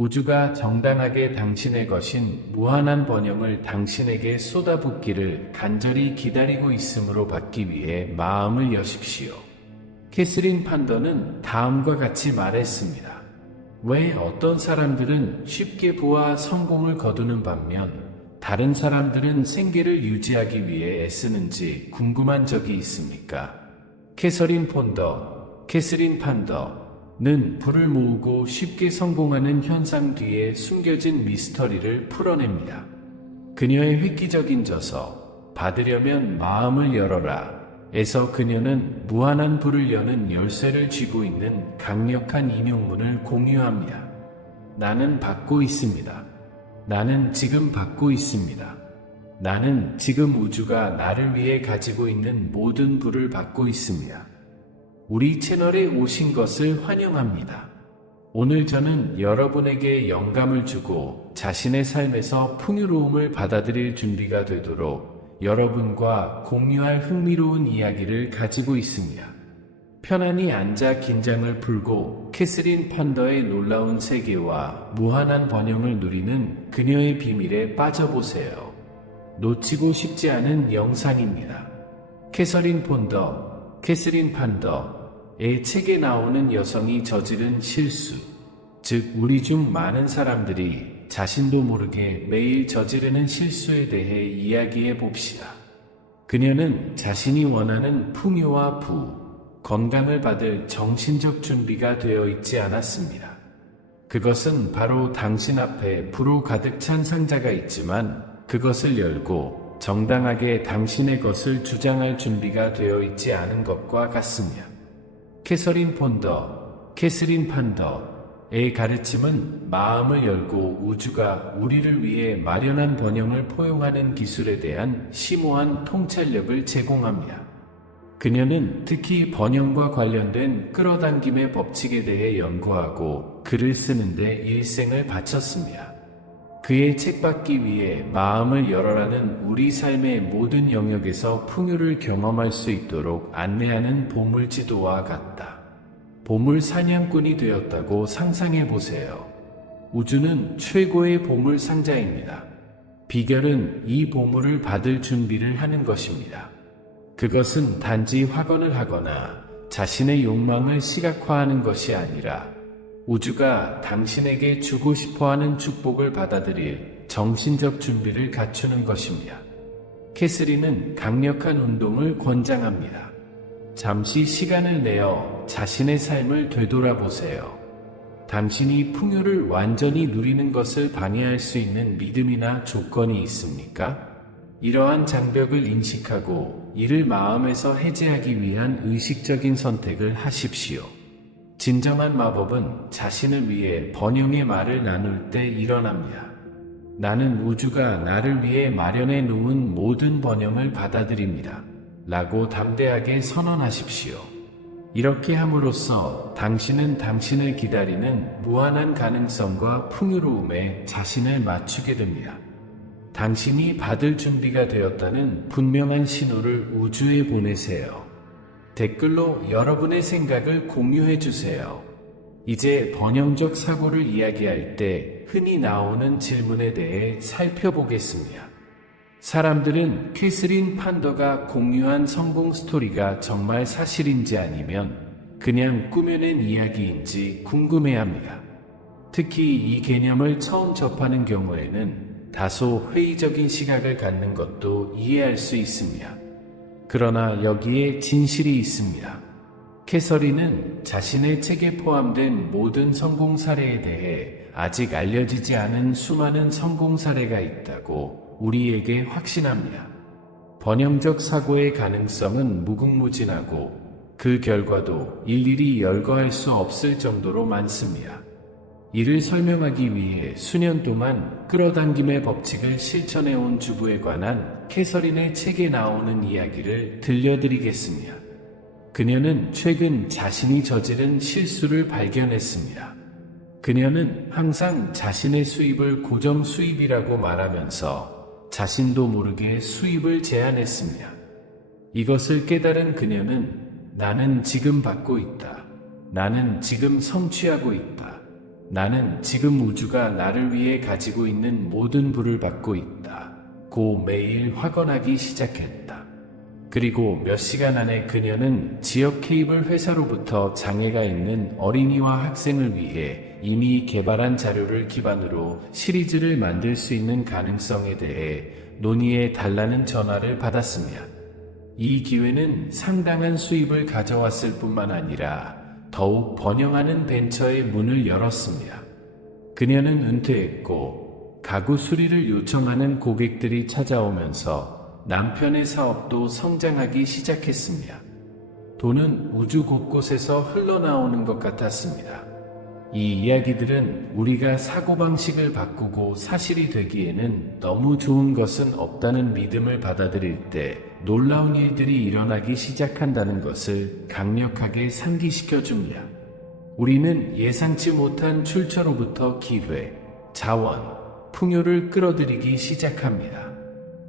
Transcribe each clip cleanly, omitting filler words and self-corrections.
우주가 정당하게 당신의 것인 무한한 번영을 당신에게 쏟아붓기를 간절히 기다리고 있으므로 받기 위해 마음을 여십시오. 캐스린 판더는 다음과 같이 말했습니다. 왜 어떤 사람들은 쉽게 부와 성공을 거두는 반면 다른 사람들은 생계를 유지하기 위해 애쓰는지 궁금한 적이 있습니까? 캐서린 캐스린 판더는 부를 모으고 쉽게 성공하는 현상 뒤에 숨겨진 미스터리를 풀어냅니다. 그녀의 획기적인 저서, 받으려면 마음을 열어라 에서 그녀는 무한한 불을 여는 열쇠를 쥐고 있는 강력한 인용문을 공유합니다. 나는 받고 있습니다. 나는 지금 받고 있습니다. 나는 지금 우주가 나를 위해 가지고 있는 모든 불을 받고 있습니다. 우리 채널에 오신 것을 환영합니다. 오늘 저는 여러분에게 영감을 주고 자신의 삶에서 풍요로움을 받아들일 준비가 되도록 여러분과 공유할 흥미로운 이야기를 가지고 있습니다. 편안히 앉아 긴장을 풀고 캐스린 판더의 놀라운 세계와 무한한 번영을 누리는 그녀의 비밀에 빠져보세요. 놓치고 싶지 않은 영상입니다. 캐스린 판더의 책에 나오는 여성이 저지른 실수, 즉 우리 중 많은 사람들이 자신도 모르게 매일 저지르는 실수에 대해 이야기해 봅시다. 그녀는 자신이 원하는 풍요와 건강을 받을 정신적 준비가 되어 있지 않았습니다. 그것은 바로 당신 앞에 불로 가득 찬 상자가 있지만 그것을 열고 정당하게 당신의 것을 주장할 준비가 되어 있지 않은 것과 같습니다. 캐스린 판더의 가르침은 마음을 열고 우주가 우리를 위해 마련한 번영을 포용하는 기술에 대한 심오한 통찰력을 제공합니다. 그녀는 특히 번영과 관련된 끌어당김의 법칙에 대해 연구하고 글을 쓰는데 일생을 바쳤습니다. 그의 책 받기 위해 마음을 열어라는 우리 삶의 모든 영역에서 풍요를 경험할 수 있도록 안내하는 보물지도와 같다. 보물 사냥꾼이 되었다고 상상해 보세요. 우주는 최고의 보물 상자입니다. 비결은 이 보물을 받을 준비를 하는 것입니다. 그것은 단지 확언을 하거나 자신의 욕망을 시각화하는 것이 아니라 우주가 당신에게 주고 싶어하는 축복을 받아들일 정신적 준비를 갖추는 것입니다. 캐스린은 강력한 운동을 권장합니다. 잠시 시간을 내어 자신의 삶을 되돌아보세요. 당신이 풍요를 완전히 누리는 것을 방해할 수 있는 믿음이나 조건이 있습니까? 이러한 장벽을 인식하고 이를 마음에서 해제하기 위한 의식적인 선택을 하십시오. 진정한 마법은 자신을 위해 번영의 말을 나눌 때 일어납니다. 나는 우주가 나를 위해 마련해 놓은 모든 번영을 받아들입니다. 라고 담대하게 선언하십시오. 이렇게 함으로써 당신은 당신을 기다리는 무한한 가능성과 풍요로움에 자신을 맞추게 됩니다. 당신이 받을 준비가 되었다는 분명한 신호를 우주에 보내세요. 댓글로 여러분의 생각을 공유해 주세요. 이제 번영적 사고를 이야기할 때 흔히 나오는 질문에 대해 살펴보겠습니다. 사람들은 캐스린 판더가 공유한 성공 스토리가 정말 사실인지 아니면 그냥 꾸며낸 이야기인지 궁금해합니다. 특히 이 개념을 처음 접하는 경우에는 다소 회의적인 시각을 갖는 것도 이해할 수 있습니다. 그러나 여기에 진실이 있습니다. 캐서린은 자신의 책에 포함된 모든 성공 사례에 대해 아직 알려지지 않은 수많은 성공 사례가 있다고 우리에게 확신합니다. 번영적 사고의 가능성은 무궁무진하고 그 결과도 일일이 열거할 수 없을 정도로 많습니다. 이를 설명하기 위해 수년 동안 끌어당김의 법칙을 실천해온 주부에 관한 캐서린의 책에 나오는 이야기를 들려드리겠습니다. 그녀는 최근 자신이 저지른 실수를 발견했습니다. 그녀는 항상 자신의 수입을 고정 수입이라고 말하면서 자신도 모르게 수입을 제한했습니다. 이것을 깨달은 그녀는 나는 지금 받고 있다. 나는 지금 성취하고 있다. 나는 지금 우주가 나를 위해 가지고 있는 모든 부를 받고 있다. 고 매일 확언하기 시작했다. 그리고 몇 시간 안에 그녀는 지역 케이블 회사로부터 장애가 있는 어린이와 학생을 위해 이미 개발한 자료를 기반으로 시리즈를 만들 수 있는 가능성에 대해 논의해 달라는 전화를 받았으며, 이 기회는 상당한 수입을 가져왔을 뿐만 아니라 더욱 번영하는 벤처의 문을 열었으며, 그녀는 은퇴했고 가구 수리를 요청하는 고객들이 찾아오면서 남편의 사업도 성장하기 시작했으며, 돈은 우주 곳곳에서 흘러나오는 것 같았습니다. 이 이야기들은 우리가 사고방식을 바꾸고 사실이 되기에는 너무 좋은 것은 없다는 믿음을 받아들일 때 놀라운 일들이 일어나기 시작한다는 것을 강력하게 상기시켜 줍니다. 우리는 예상치 못한 출처로부터 기회, 자원, 풍요를 끌어들이기 시작합니다.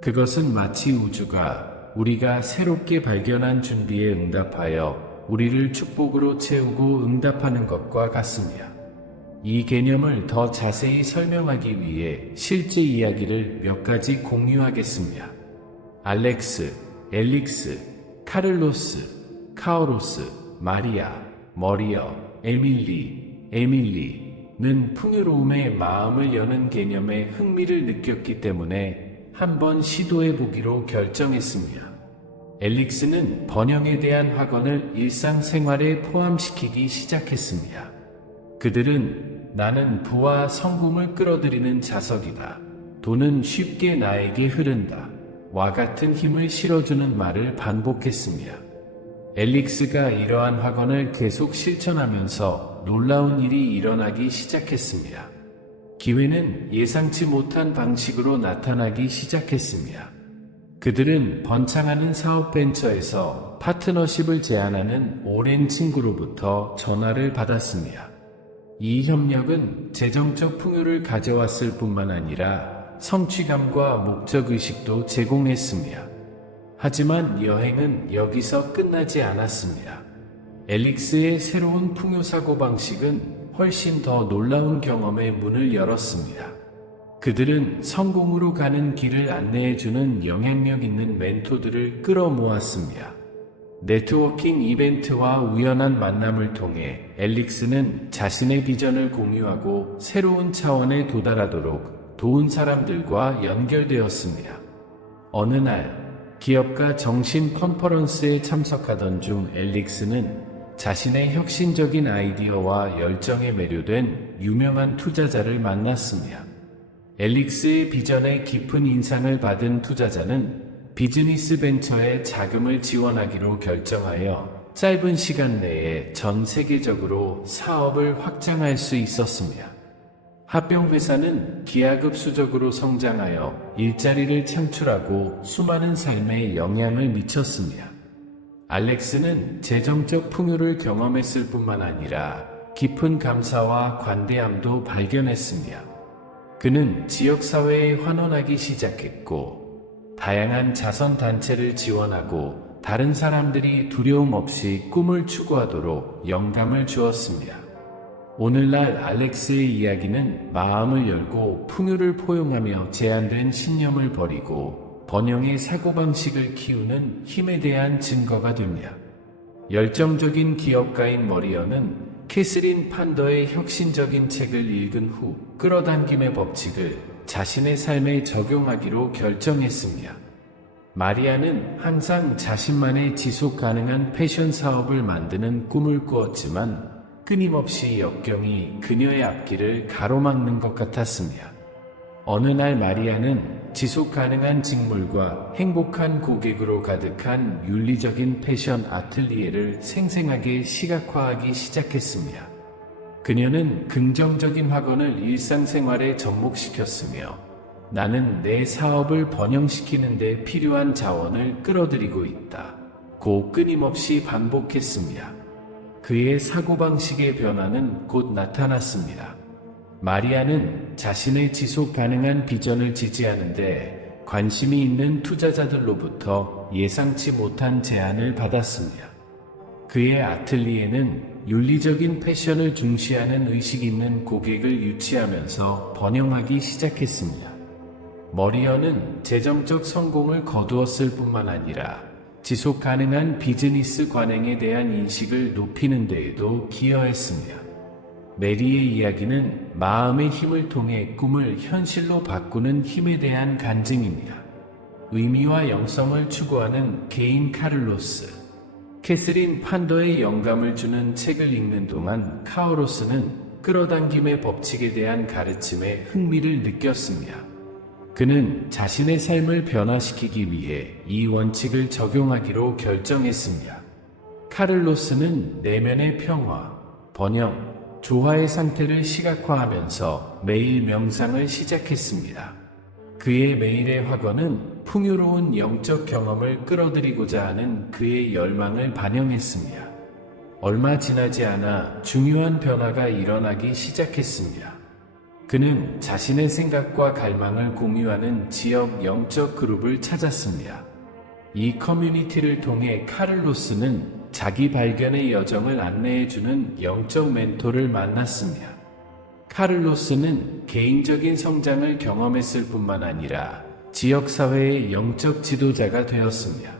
그것은 마치 우주가 우리가 새롭게 발견한 준비에 응답하여 우리를 축복으로 채우고 응답하는 것과 같습니다. 이 개념을 더 자세히 설명하기 위해 실제 이야기를 몇 가지 공유하겠습니다. 알렉스, 엘릭스, 카를로스, 카오로스, 마리아, 머리어, 에밀리는 풍요로움에 마음을 여는 개념에 흥미를 느꼈기 때문에 한번 시도해 보기로 결정했습니다. 엘릭스는 번영에 대한 학원을 일상생활에 포함시키기 시작했습니다. 그들은 나는 부와 성공을 끌어들이는 자석이다. 돈은 쉽게 나에게 흐른다. 와 같은 힘을 실어주는 말을 반복했습니다. 엘릭스가 이러한 학원을 계속 실천하면서 놀라운 일이 일어나기 시작했습니다. 기회는 예상치 못한 방식으로 나타나기 시작했습니다. 그들은 번창하는 사업 벤처에서 파트너십을 제안하는 오랜 친구로부터 전화를 받았습니다. 이 협력은 재정적 풍요를 가져왔을 뿐만 아니라 성취감과 목적의식도 제공했습니다. 하지만 여행은 여기서 끝나지 않았습니다. 엘릭스의 새로운 풍요 사고방식은 훨씬 더 놀라운 경험의 문을 열었습니다. 그들은 성공으로 가는 길을 안내해주는 영향력 있는 멘토들을 끌어모았습니다. 네트워킹 이벤트와 우연한 만남을 통해 엘릭스는 자신의 비전을 공유하고 새로운 차원에 도달하도록 도운 사람들과 연결되었습니다. 어느 날 기업가 정신 컨퍼런스에 참석하던 중 엘릭스는 자신의 혁신적인 아이디어와 열정에 매료된 유명한 투자자를 만났습니다. 엘릭스의 비전에 깊은 인상을 받은 투자자는 비즈니스 벤처에 자금을 지원하기로 결정하여 짧은 시간 내에 전 세계적으로 사업을 확장할 수 있었습니다. 합병회사는 기하급수적으로 성장하여 일자리를 창출하고 수많은 삶에 영향을 미쳤습니다. 알렉스는 재정적 풍요를 경험했을 뿐만 아니라 깊은 감사와 관대함도 발견했습니다. 그는 지역사회에 환원하기 시작했고, 다양한 자선단체를 지원하고 다른 사람들이 두려움 없이 꿈을 추구하도록 영감을 주었습니다. 오늘날 알렉스의 이야기는 마음을 열고 풍요를 포용하며 제한된 신념을 버리고 번영의 사고방식을 키우는 힘에 대한 증거가 됩니다. 열정적인 기업가인 머리어는 캐스린 판더의 혁신적인 책을 읽은 후 끌어당김의 법칙을 자신의 삶에 적용하기로 결정했습니다. 마리아는 항상 자신만의 지속 가능한 패션 사업을 만드는 꿈을 꾸었지만 끊임없이 역경이 그녀의 앞길을 가로막는 것 같았습니다. 어느 날 마리아는 지속 가능한 직물과 행복한 고객으로 가득한 윤리적인 패션 아틀리에를 생생하게 시각화하기 시작했습니다. 그녀는 긍정적인 학원을 일상생활에 접목시켰으며, 나는 내 사업을 번영시키는 데 필요한 자원을 끌어들이고 있다. 고 끊임없이 반복했습니다. 그의 사고방식의 변화는 곧 나타났습니다. 마리아는 자신의 지속 가능한 비전을 지지하는데 관심이 있는 투자자들로부터 예상치 못한 제안을 받았습니다. 그의 아틀리에는 윤리적인 패션을 중시하는 의식 있는 고객을 유치하면서 번영하기 시작했습니다. 머리어는 재정적 성공을 거두었을 뿐만 아니라 지속 가능한 비즈니스 관행에 대한 인식을 높이는 데에도 기여했습니다. 메리의 이야기는 마음의 힘을 통해 꿈을 현실로 바꾸는 힘에 대한 간증입니다. 의미와 영성을 추구하는 개인 카를로스. 캐스린 판더의 영감을 주는 책을 읽는 동안 카오로스는 끌어당김의 법칙에 대한 가르침에 흥미를 느꼈습니다. 그는 자신의 삶을 변화시키기 위해 이 원칙을 적용하기로 결정했습니다. 카를로스는 내면의 평화, 번영, 조화의 상태를 시각화하면서 매일 명상을 시작했습니다. 그의 매일의 확언은 풍요로운 영적 경험을 끌어들이고자 하는 그의 열망을 반영했습니다. 얼마 지나지 않아 중요한 변화가 일어나기 시작했습니다. 그는 자신의 생각과 갈망을 공유하는 지역 영적 그룹을 찾았습니다. 이 커뮤니티를 통해 카를로스는 자기 발견의 여정을 안내해주는 영적 멘토를 만났습니다. 카를로스는 개인적인 성장을 경험했을 뿐만 아니라 지역사회의 영적 지도자가 되었습니다.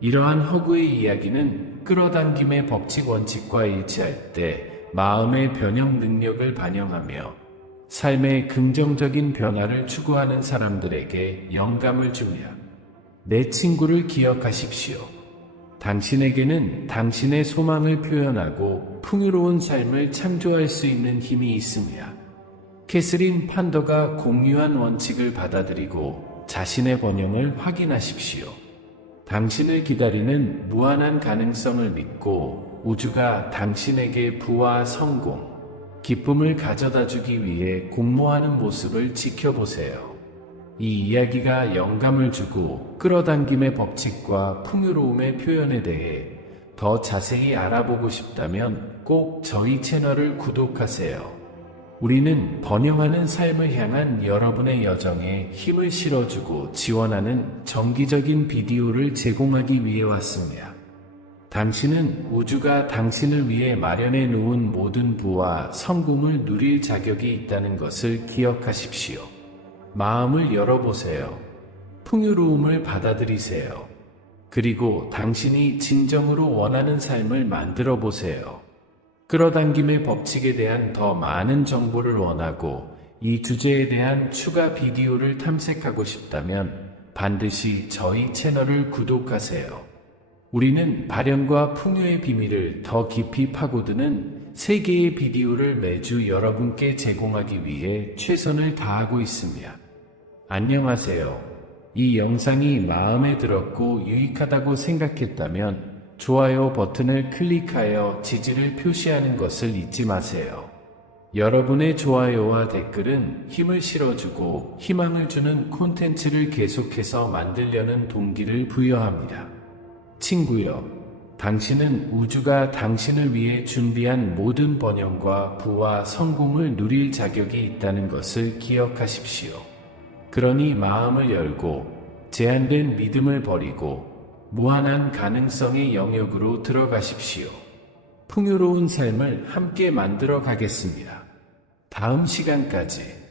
이러한 허구의 이야기는 끌어당김의 법칙 원칙과 일치할 때 마음의 변형 능력을 반영하며 삶의 긍정적인 변화를 추구하는 사람들에게 영감을 줍니다. 내 친구를 기억하십시오. 당신에게는 당신의 소망을 표현하고 풍요로운 삶을 창조할 수 있는 힘이 있습니다. 캐스린 판더가 공유한 원칙을 받아들이고 자신의 번영을 확인하십시오. 당신을 기다리는 무한한 가능성을 믿고 우주가 당신에게 부와 성공, 기쁨을 가져다 주기 위해 공모하는 모습을 지켜보세요. 이 이야기가 영감을 주고 끌어당김의 법칙과 풍요로움의 표현에 대해 더 자세히 알아보고 싶다면 꼭 저희 채널을 구독하세요. 우리는 번영하는 삶을 향한 여러분의 여정에 힘을 실어주고 지원하는 정기적인 비디오를 제공하기 위해 왔습니다. 당신은 우주가 당신을 위해 마련해 놓은 모든 부와 성공을 누릴 자격이 있다는 것을 기억하십시오. 마음을 열어보세요. 풍요로움을 받아들이세요. 그리고 당신이 진정으로 원하는 삶을 만들어 보세요. 끌어당김의 법칙에 대한 더 많은 정보를 원하고 이 주제에 대한 추가 비디오를 탐색하고 싶다면 반드시 저희 채널을 구독하세요. 우리는 발현과 풍요의 비밀을 더 깊이 파고드는 세계의 비디오를 매주 여러분께 제공하기 위해 최선을 다하고 있습니다. 안녕하세요. 이 영상이 마음에 들었고 유익하다고 생각했다면 좋아요 버튼을 클릭하여 지지를 표시하는 것을 잊지 마세요. 여러분의 좋아요와 댓글은 힘을 실어주고 희망을 주는 콘텐츠를 계속해서 만들려는 동기를 부여합니다. 친구여, 당신은 우주가 당신을 위해 준비한 모든 번영과 부와 성공을 누릴 자격이 있다는 것을 기억하십시오. 그러니 마음을 열고 제한된 믿음을 버리고 무한한 가능성의 영역으로 들어가십시오. 풍요로운 삶을 함께 만들어 가겠습니다. 다음 시간까지.